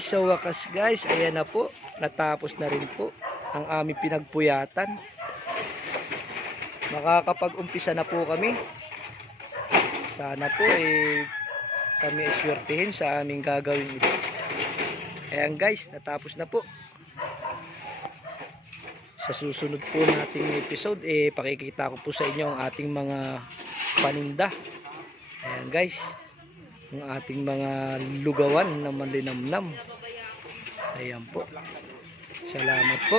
sa wakas guys, ayan na po. Natapos na rin po ang aming pinagpuyatan. Makakapag-umpisa na po kami. Sana po eh kami iswertihin sa aming gagawin ito. Ayan guys, natapos na po. Sa susunod po nating episode, eh pakikita ko po sa inyo ang ating mga paninda. Ayan guys, ang ating mga lugawan na malinamnam. Ayan po. Salamat po.